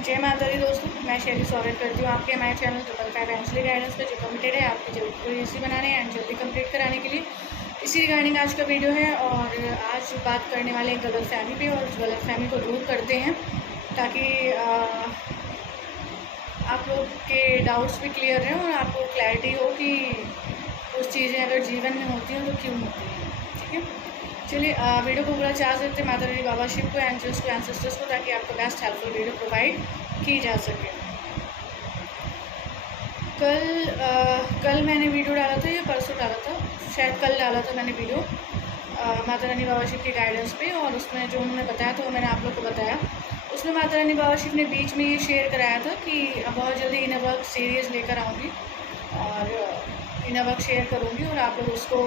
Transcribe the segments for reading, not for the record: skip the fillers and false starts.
जय माता दी दोस्तों, मैं शैली स्वागत करती हूँ आपके हमारे चैनल 555 एंजली गाइडेंस पे, जो कमिटेड है आपकी जल्दी बनाने एंड जल्दी कंप्लीट कराने के लिए। इसी रिगार्डिंग आज का वीडियो है और आज बात करने वाले हैं गलत फहमी पे, और गलत फहमी को दूर करते हैं ताकि आप लोग के डाउट्स भी क्लियर रहें और आपको क्लैरिटी हो कि कुछ चीज़ें अगर जीवन में होती हैं तो क्यों होती हैं। ठीक है, चलिए वीडियो को पूरा चार्ज देते हैं माता रानी बाबा शिव को, एंजल्स को, एंसेस्टर्स को, ताकि आपको बेस्ट हेल्पफुल वीडियो प्रोवाइड की जा सके। कल मैंने वीडियो डाला था या परसों डाला था, शायद कल डाला था मैंने वीडियो माता रानी बाबा शिव के गाइडेंस पे, और उसमें जो उन्होंने बताया था वो मैंने आप लोग को बताया। उसमें माता रानी बाबा शिव ने बीच में ये शेयर कराया था कि बहुत जल्दी इनर वर्क सीरीज़ लेकर आऊँगी और इनर वर्क शेयर करूँगी और आप लोग उसको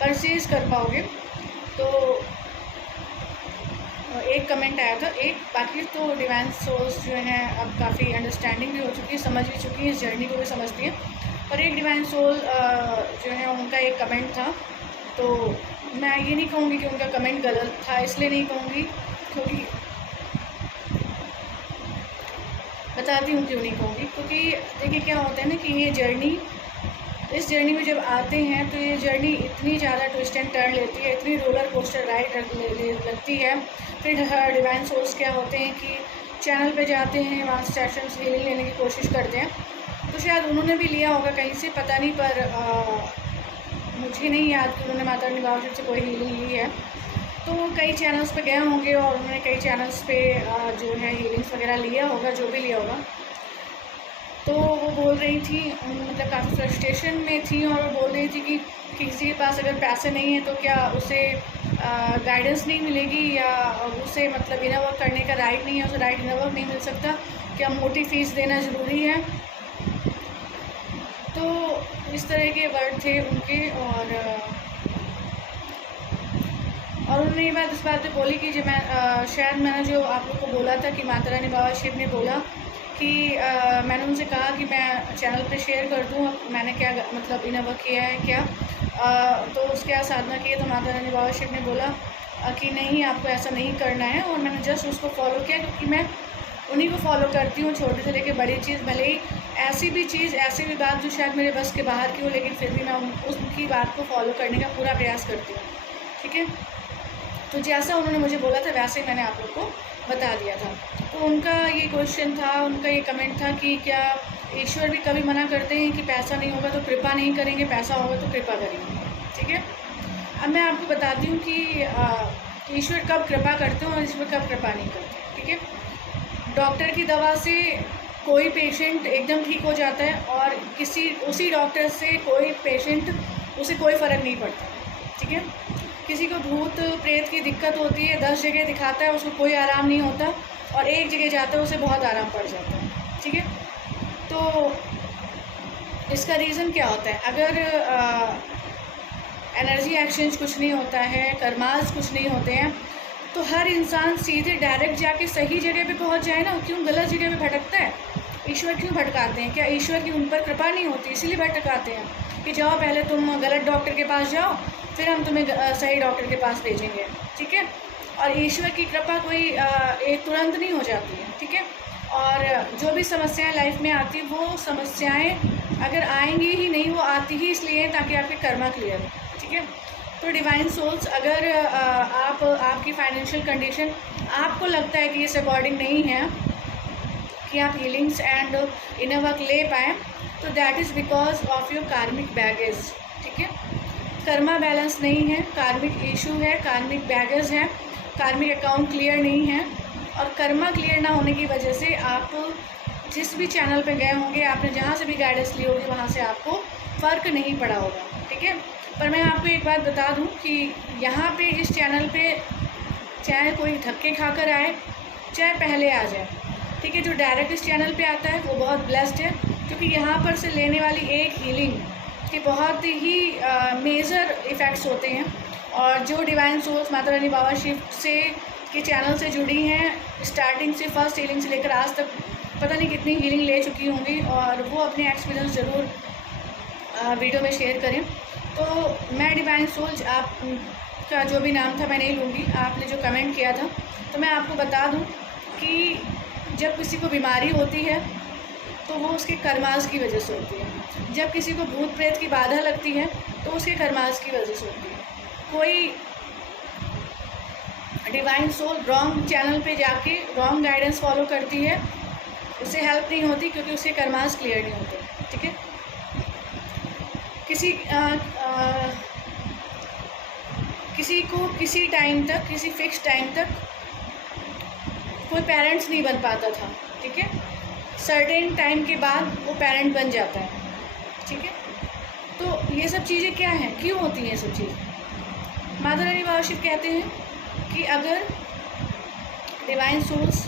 परचेज़ कर पाओगे। तो एक कमेंट आया था, एक बाकी तो डिवाइन सोल्स जो हैं अब काफ़ी अंडरस्टैंडिंग भी हो चुकी है, समझ भी चुकी है, इस जर्नी को भी समझती है। पर एक डिवाइन सोल जो है उनका एक कमेंट था, तो मैं ये नहीं कहूँगी कि उनका कमेंट गलत था, इसलिए नहीं कहूँगी क्योंकि बताती हूँ क्यों नहीं कहूँगी। क्योंकि देखिए क्या होता है ना कि ये इस जर्नी में जब आते हैं तो ये जर्नी इतनी ज़्यादा ट्विस्ट एंड टर्न लेती है, इतनी रोलर कोस्टर राइड लगती है। फिर डिवाइन सोर्स क्या होते हैं कि चैनल पे जाते हैं, वहाँ से सेशंस हीलिंग लेने की कोशिश करते हैं, तो शायद उन्होंने भी लिया होगा कहीं से, पता नहीं, पर मुझे नहीं याद कि उन्होंने माता रानी बाबा शिव से कोई हीलिंग ली है। तो कई चैनल्स पे गए होंगे और उन्होंने कई चैनल्स पे जो है हीलिंग्स वगैरह लिया होगा, जो भी लिया होगा। तो वो बोल रही थी, मतलब काफ़ी फ्रस्ट्रेशन में थी, और वो बोल रही थी कि किसी के पास अगर पैसे नहीं है तो क्या उसे गाइडेंस नहीं मिलेगी, या उसे मतलब इनर वर्क करने का राइट नहीं है, उसे राइट इनर वर्क नहीं मिल सकता, क्या मोटी फीस देना ज़रूरी है। तो इस तरह के वर्ड थे उनके, और उन्होंने इस बात पे बोली कि जो शायद मैंने जो आप लोग को बोला था कि माता रानी बाबा शिव ने बोला कि मैंने उनसे कहा कि मैं चैनल पे शेयर कर दूँ मैंने क्या मतलब इनर वर्क किया है क्या, तो उसके बाद साधना की, तो माता रानी बाबा शिव ने बोला कि नहीं, आपको ऐसा नहीं करना है। और मैंने जस्ट उसको फॉलो किया, क्योंकि मैं उन्हीं को फॉलो करती हूँ, छोटे से लेकर बड़ी चीज़, भले ही ऐसी भी बात जो शायद मेरे बस के बाहर की हो, लेकिन फिर भी मैं उनकी बात को फॉलो करने का पूरा प्रयास करती हूँ। ठीक है, तो जैसा उन्होंने मुझे बोला था वैसे ही मैंने आप लोग को बता दिया था। तो उनका ये क्वेश्चन था, उनका ये कमेंट था कि क्या ईश्वर भी कभी मना करते हैं कि पैसा नहीं होगा तो कृपा नहीं करेंगे, पैसा होगा तो कृपा करेंगे। ठीक है, अब मैं आपको बताती हूँ कि ईश्वर कब कृपा करते हैं और ईश्वर कब कृपा नहीं करते। ठीक है, डॉक्टर की दवा से कोई पेशेंट एकदम ठीक हो जाता है, और उसी डॉक्टर से कोई पेशेंट उसे कोई फ़र्क नहीं पड़ता। ठीक है, किसी को भूत प्रेत की दिक्कत होती है, 10 जगह दिखाता है, उसको कोई आराम नहीं होता, और एक जगह जाता है उसे बहुत आराम पड़ जाता है। ठीक है, तो इसका रीज़न क्या होता है? अगर एनर्जी एक्सचेंज कुछ नहीं होता है, कर्मास कुछ नहीं होते हैं, तो हर इंसान सीधे डायरेक्ट जाके सही जगह पे पहुंच जाए ना, क्यों गलत जगह पे भटकता है? ईश्वर क्यों भटकाते हैं? क्या ईश्वर की उन पर कृपा नहीं होती इसीलिए भटकाते हैं कि जाओ पहले तुम गलत डॉक्टर के पास जाओ, फिर हम तुम्हें सही डॉक्टर के पास भेजेंगे। ठीक है, और ईश्वर की कृपा कोई एक तुरंत नहीं हो जाती है। ठीक है, और जो भी समस्याएं लाइफ में आती, वो समस्याएं अगर आएंगी ही नहीं, वो आती ही इसलिए हैं ताकि आपके कर्मा क्लियर हो। ठीक है, तो डिवाइन सोल्स, अगर आपकी फाइनेंशियल कंडीशन आपको लगता है कि इस अकॉर्डिंग नहीं है कि आप हीलिंग्स एंड इनर वर्क ले पाएँ, तो that is because of your कार्मिक बैगेज। ठीक है, कर्मा बैलेंस नहीं है, कार्मिक इशू है, कार्मिक बैगेज है, कार्मिक अकाउंट क्लियर नहीं है, और कर्मा क्लियर ना होने की वजह से आप जिस भी चैनल पे गए होंगे, आपने जहाँ से भी गाइडेंस ली होगी, वहाँ से आपको फ़र्क नहीं पड़ा होगा। ठीक है, पर मैं आपको एक बात बता दूँ कि यहाँ पे इस चैनल पे चाहे कोई धक्के खाकर आए, चाहे पहले आ जाए, ठीक है, जो डायरेक्ट इस चैनल पे आता है वो बहुत ब्लेस्ड है, क्योंकि यहाँ पर से लेने वाली एक हीलिंग के बहुत ही मेजर इफ़ेक्ट्स होते हैं। और जो डिवाइन सोल्स माता रानी बाबा शिव से के चैनल से जुड़ी हैं, स्टार्टिंग से फर्स्ट हीलिंग से लेकर आज तक पता नहीं कितनी हीलिंग ले चुकी होंगी, और वो अपने एक्सपीरियंस ज़रूर वीडियो में शेयर करें। तो मैं डिवाइन सोल्स, आपका जो भी नाम था मैं नहीं लूँगी, आपने जो कमेंट किया था, तो मैं आपको बता दूँ कि जब किसी को बीमारी होती है तो वो उसके कर्मास की वजह से होती है। जब किसी को भूत प्रेत की बाधा लगती है तो उसके कर्मास की वजह से होती है। कोई डिवाइन सोल रॉन्ग चैनल पे जाके रॉन्ग गाइडेंस फॉलो करती है, उसे हेल्प नहीं होती क्योंकि उसके कर्मास क्लियर नहीं होते। ठीक है, किसी को किसी टाइम तक, किसी फिक्स टाइम तक कोई पेरेंट्स नहीं बन पाता था। ठीक है, सर्टेन टाइम के बाद वो पेरेंट बन जाता है। ठीक है, तो ये सब चीज़ें क्या हैं, क्यों होती हैं ये सब चीज़ें? माता रानी बाबा शिव कहते हैं कि अगर डिवाइन सोल्स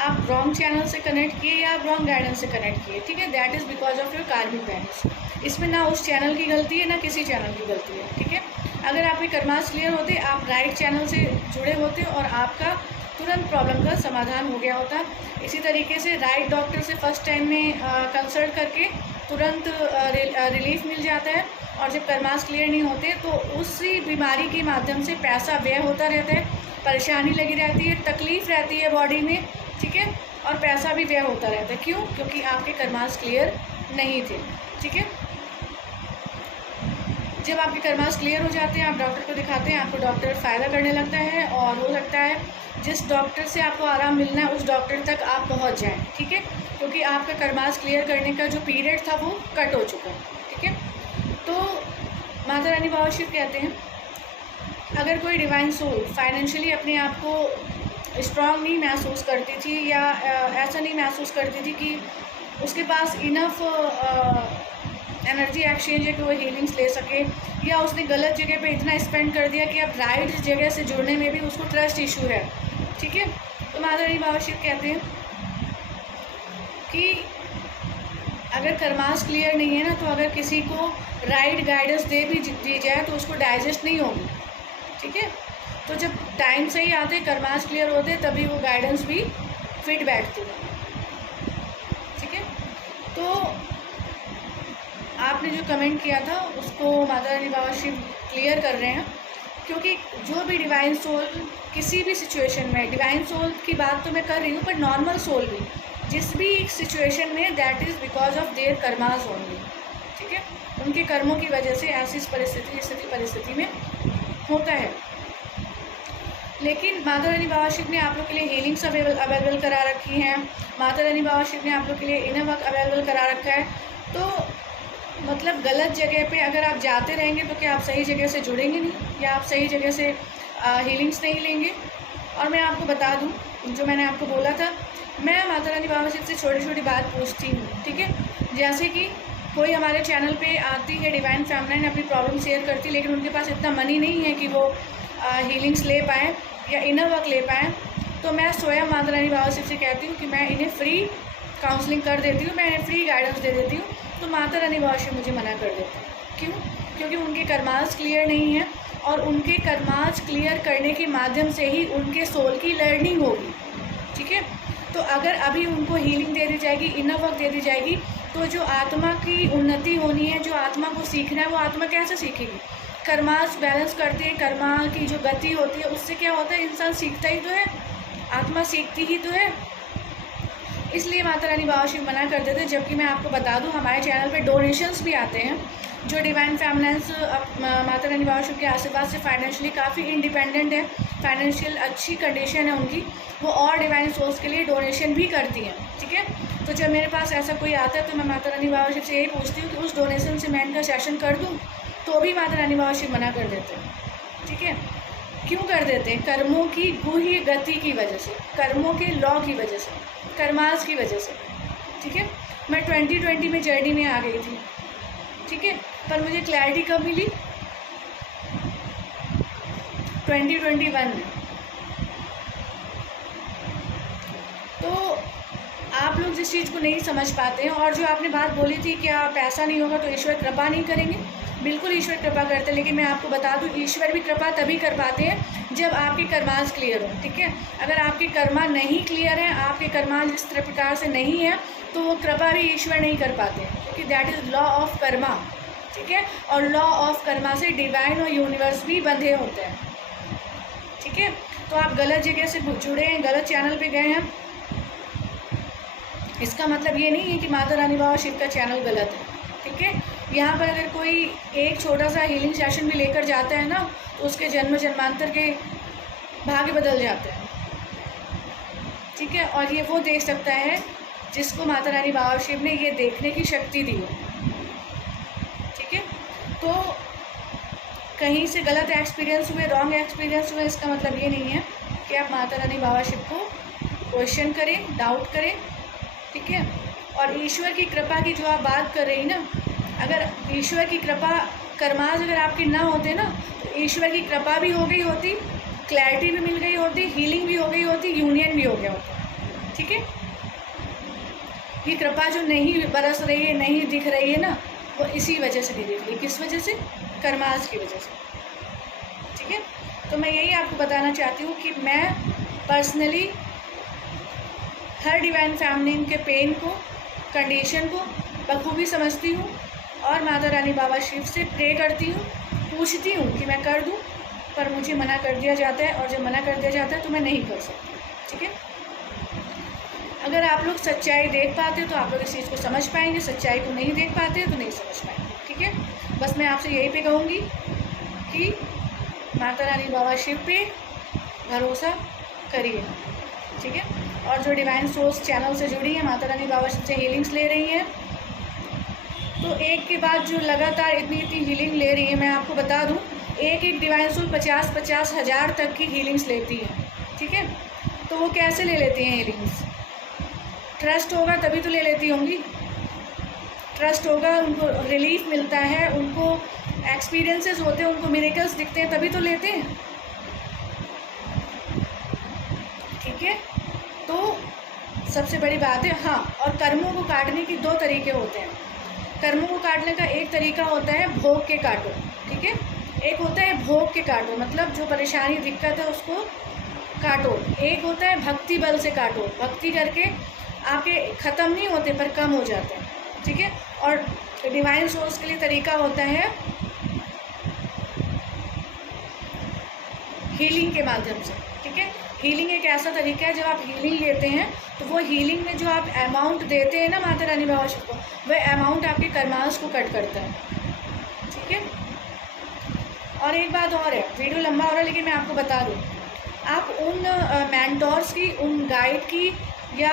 आप रॉन्ग चैनल से कनेक्ट किए या आप रॉन्ग गाइडेंस से कनेक्ट किए, ठीक है, that is because of your कार्मिक बैलेंस। इसमें ना उस चैनल की गलती है ना किसी चैनल की गलती है। ठीक है, अगर आपके कर्मास क्लियर होते, आप राइट चैनल से जुड़े होते और आपका तुरंत प्रॉब्लम का समाधान हो गया होता। इसी तरीके से राइट डॉक्टर से फर्स्ट टाइम में कंसल्ट करके तुरंत रिलीफ मिल जाता है। और जब कर्मास क्लियर नहीं होते तो उसी बीमारी के माध्यम से पैसा व्यय होता रहता है, परेशानी लगी रहती है, तकलीफ़ रहती है बॉडी में। ठीक है, और पैसा भी व्यय होता रहता है। क्यों? क्योंकि आपके कर्मास क्लियर नहीं थे। ठीक है, जब आपके कर्मास क्लियर हो जाते हैं, आप डॉक्टर को दिखाते हैं, आपको डॉक्टर फ़ायदा करने लगता है और हो सकता है जिस डॉक्टर से आपको आराम मिलना है उस डॉक्टर तक आप पहुंच जाएं। ठीक है, क्योंकि आपका कर्मास क्लियर करने का जो पीरियड था वो कट हो चुका है। ठीक है, तो माता रानी बाबा शिव कहते हैं अगर कोई डिवाइन सोल फाइनेंशियली अपने आप को स्ट्रांग नहीं महसूस करती थी या ऐसा नहीं महसूस करती थी कि उसके पास इनफ एनर्जी एक्सचेंज है कि वो हीलिंग्स ले सके, या उसने गलत जगह पे इतना स्पेंड कर दिया कि अब राइट जगह से जुड़ने में भी उसको ट्रस्ट इशू है। ठीक है, तो माता रानी बाबा शिव कहते हैं कि अगर कर्मास क्लियर नहीं है ना, तो अगर किसी को राइट गाइडेंस दी जाए तो उसको डाइजेस्ट नहीं होगी। ठीक है, तो जब टाइम से ही आते, कर्मास क्लियर होते, तभी वो गाइडेंस भी फिट बैठती है। ठीक है, तो आपने जो कमेंट किया था उसको माता रानी बाबा शिव क्लियर कर रहे हैं, क्योंकि जो भी डिवाइन सोल किसी भी सिचुएशन में, डिवाइन सोल की बात तो मैं कर रही हूँ, पर नॉर्मल सोल भी जिस भी सिचुएशन में, that is because of their karmas only. ठीक है, उनके कर्मों की वजह से ऐसी परिस्थिति में होता है। लेकिन माता रानी बाबा शिव ने आप लोग के लिए हीलिंग्स अवेलेबल करा रखी हैं। माता रानी बाबा शिव ने आप लोग के लिए इनर वर्क अवेलेबल करा रखा है। तो मतलब गलत जगह पे अगर आप जाते रहेंगे तो क्या आप सही जगह से जुड़ेंगे नहीं, या आप सही जगह से हीलिंग्स नहीं लेंगे। और मैं आपको बता दूं, जो मैंने आपको बोला था, मैं माता रानी बाबा शिव से छोटी छोटी बात पूछती हूँ। ठीक है, जैसे कि कोई हमारे चैनल पे आती है डिवाइन फेमिनिन, अपनी प्रॉब्लम शेयर करती, लेकिन उनके पास इतना मनी नहीं है कि वो हीलिंग्स ले पाएँ या इनर वर्क ले पाएँ, तो मैं स्वयं माता रानी बाबा शिव से कहती हूँ कि मैं इन्हें फ्री काउंसलिंग कर देती हूँ, मैं इन्हें फ्री गाइडेंस दे देती हूँ। तो माता रानी बाबा शिव मुझे मना कर देते हैं। क्यों? क्योंकि उनके कर्मास क्लियर नहीं है, और उनके कर्मास क्लियर करने के माध्यम से ही उनके सोल की लर्निंग होगी। ठीक है, तो अगर अभी उनको हीलिंग दे दी जाएगी, इनर वर्क दे दी जाएगी, तो जो आत्मा की उन्नति होनी है, जो आत्मा को सीखना है, वो आत्मा कैसे सीखेगी? कर्मास बैलेंस करते हैं, कर्मा की जो गति होती है उससे क्या होता है, इंसान सीखता ही तो है, आत्मा सीखती ही तो है। इसलिए माता रानी बाबा शिव मना कर देते। जबकि मैं आपको बता दूं, हमारे चैनल पे डोनेशंस भी आते हैं, जो डिवाइन फेमिनिन्स माता रानी बाबा शिव के आशीर्वाद से फाइनेंशियली काफ़ी इंडिपेंडेंट है, फाइनेंशियल अच्छी कंडीशन है उनकी, वो और डिवाइन सोर्स के लिए डोनेशन भी करती हैं। ठीक है, तो जब मेरे पास ऐसा कोई आता है तो मैं माता रानी बाबा शिव से यही पूछती हूँ कि उस डोनेशन से मैं इनका सेशन कर दूँ, तो भी माता रानी बाबा शिव मना कर देते हैं। ठीक है, क्यों कर देते हैं? कर्मों की गुह्य गति की वजह से, कर्मों के लॉ की वजह से, कर्मास की वजह से। ठीक है, मैं 2020 में जर्नी में आ गई थी। ठीक है, पर मुझे क्लैरिटी कब मिली? 2021 में। तो आप लोग जिस चीज़ को नहीं समझ पाते हैं, और जो आपने बात बोली थी क्या पैसा नहीं होगा तो ईश्वर कृपा नहीं करेंगे, बिल्कुल ईश्वर कृपा करते हैं, लेकिन मैं आपको बता दूं, ईश्वर भी कृपा तभी कर पाते हैं जब आपके कर्मास क्लियर हो। ठीक है, अगर आपके कर्मा नहीं क्लियर है, आपके कर्मास इस प्रकार से नहीं है, तो वो कृपा भी ईश्वर नहीं कर पाते, क्योंकि that is law of Karma. ठीक है, और लॉ ऑफ कर्मा से डिवाइन और यूनिवर्स भी बंधे होते हैं। ठीक है, तो आप गलत जगह से जुड़े हैं, गलत चैनल पे गए हैं, इसका मतलब ये नहीं है कि माता रानी बाबा शिव का चैनल गलत है, ठीक है। यहाँ पर अगर कोई एक छोटा सा हीलिंग सेशन भी लेकर जाता है ना, तो उसके जन्म जन्मांतर के भाग्य बदल जाते हैं, ठीक है। और ये वो देख सकता है जिसको माता रानी बाबा शिव ने ये देखने की शक्ति दी है, ठीक है। तो कहीं से गलत एक्सपीरियंस हुए, रॉन्ग एक्सपीरियंस हुए, इसका मतलब ये नहीं है कि आप माता रानी बाबा शिव को क्वेश्चन करें, डाउट करें, ठीक है। और ईश्वर की कृपा की जो आप बात कर रही ना, अगर ईश्वर की कृपा कर्माज अगर आपके ना होते ना, तो ईश्वर की कृपा भी हो गई होती, क्लैरिटी भी मिल गई होती, हीलिंग भी हो गई होती, यूनियन भी हो गया होता, ठीक है। ये कृपा जो नहीं बरस रही है, नहीं दिख रही है ना, वो इसी वजह से नहीं दिख रही। किस वजह से? कर्माज की वजह से, ठीक है। तो मैं यही आपको बताना चाहती हूँ कि मैं पर्सनली हर डिवाइन फेमिनिन के पेन को, कंडीशन को बखूबी समझती हूँ और माता रानी बाबा शिव से प्रे करती हूँ, पूछती हूँ कि मैं कर दूँ, पर मुझे मना कर दिया जाता है, और जब मना कर दिया जाता है तो मैं नहीं कर सकती, ठीक है। अगर आप लोग सच्चाई देख पाते हो तो आप लोग इस चीज़ को समझ पाएंगे, सच्चाई को नहीं देख पाते हो तो नहीं समझ पाएंगे, ठीक है। बस मैं आपसे यही पे कहूँगी कि माता रानी बाबा शिव पे भरोसा करिए, ठीक है। और जो डिवाइन सोर्स चैनल से जुड़ी है, माता रानी बाबा शिव से हीलिंग्स ले रही हैं, तो एक के बाद जो लगातार इतनी हीलिंग ले रही है, मैं आपको बता दूं, एक डिवाइन सोल 50-50 हज़ार तक की हीलिंग्स लेती है, ठीक है। तो वो कैसे ले लेती हैं हीलिंग्स? ट्रस्ट होगा तभी तो ले लेती होंगी, ट्रस्ट होगा, उनको रिलीफ मिलता है, उनको एक्सपीरियंसेस होते हैं, उनको मिरेकल्स दिखते हैं, तभी तो लेते हैं, ठीक है। तो सबसे बड़ी बात है, हाँ, और कर्मों को काटने की 2 तरीके होते हैं। कर्मों को काटने का एक तरीका होता है भोग के काटो, ठीक है। एक होता है भोग के काटो, मतलब जो परेशानी दिक्कत है उसको काटो। एक होता है भक्ति बल से काटो, भक्ति करके आपके ख़त्म नहीं होते पर कम हो जाते हैं, ठीक है। और डिवाइन सोर्स के लिए तरीका होता है हीलिंग के माध्यम से, ठीक है। हीलिंग एक ऐसा तरीका है, जब आप हीलिंग लेते हैं तो वो हीलिंग में जो आप अमाउंट देते हैं ना माता रानी बाबा शिव को, वह अमाउंट आपके कर्मास को कट करता है, ठीक है। और एक बात और है, वीडियो लंबा हो रहा है लेकिन मैं आपको बता दूँ, आप उन मेंटोर्स की, उन गाइड की या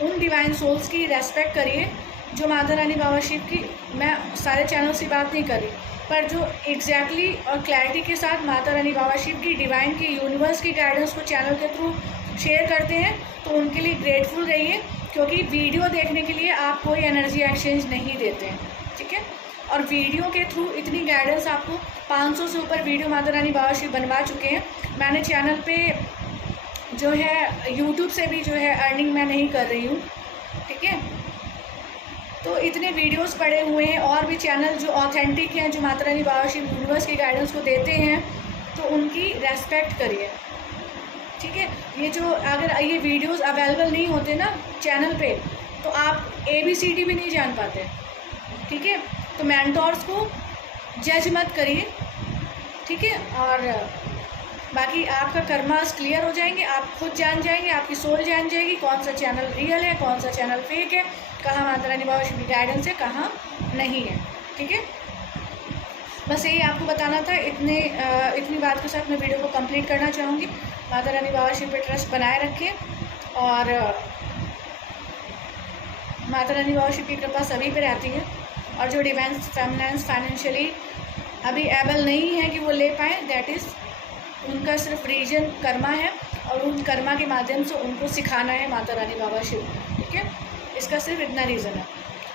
उन डिवाइन सोल्स की रेस्पेक्ट करिए जो माता रानी बाबा शिव की, मैं सारे चैनल से बात नहीं कर रही, पर जो एग्जैक्टली और क्लैरिटी के साथ माता रानी बाबा शिव की, डिवाइन की, यूनिवर्स की गाइडेंस को चैनल के थ्रू शेयर करते हैं, तो उनके लिए ग्रेटफुल रहिए, क्योंकि वीडियो देखने के लिए आप कोई एनर्जी एक्सचेंज नहीं देते हैं, ठीक है। और वीडियो के थ्रू इतनी गाइडेंस आपको 500 से ऊपर वीडियो माता रानी बाबा शिव बनवा चुके हैं। मैंने चैनल पे जो है यूट्यूब से भी जो है अर्निंग मैं नहीं कर रही हूँ, ठीक है। तो इतने वीडियोस पड़े हुए हैं, और भी चैनल जो ऑथेंटिक हैं, जो माता रानी बाबा शिव यूनिवर्स की गाइडेंस को देते हैं, तो उनकी रेस्पेक्ट करिए, ठीक है। ये जो अगर ये वीडियोस अवेलेबल नहीं होते ना चैनल पे, तो आप ABCD भी नहीं जान पाते, ठीक है। तो मेंटोर्स को जज मत करिए, ठीक है। और बाकी आपका कर्मास क्लियर हो जाएंगे, आप खुद जान जाएंगे, आपकी सोल जान जाएगी कौन सा चैनल रियल है, कौन सा चैनल फेक है, कहाँ माता रानी बाबा शिव की गाइडेंस है, कहाँ नहीं है, ठीक है। बस यही आपको बताना था। इतनी बात के साथ मैं वीडियो को कंप्लीट करना चाहूँगी। माता रानी बाबा शिव पे ट्रस्ट बनाए रखें, और माता रानी बाबा शिव की कृपा सभी पे रहती है। और जो डिवाइन फेमिनिन्स फाइनेंशियली अभी एबल नहीं है कि वो ले पाएँ, दैट इज़ उनका सिर्फ रीजन कर्मा है, और उन कर्मा के माध्यम से उनको सिखाना है माता रानी बाबा शिव, ठीक है। इसका सिर्फ इतना रीज़न है।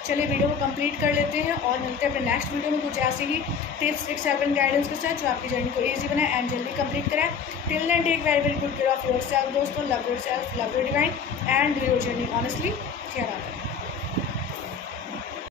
चलिए वीडियो को कंप्लीट कर लेते हैं, और मिलते हैं अपने नेक्स्ट वीडियो में कुछ ऐसी ही tips, tricks, help and guidance के साथ, जो आपकी जर्नी को ईजी बनाए एंड जल्दी कंप्लीट कराए। Till then take very very good care of yourself दोस्तों। Love yourself, love your divine, and do your journey honestly. Share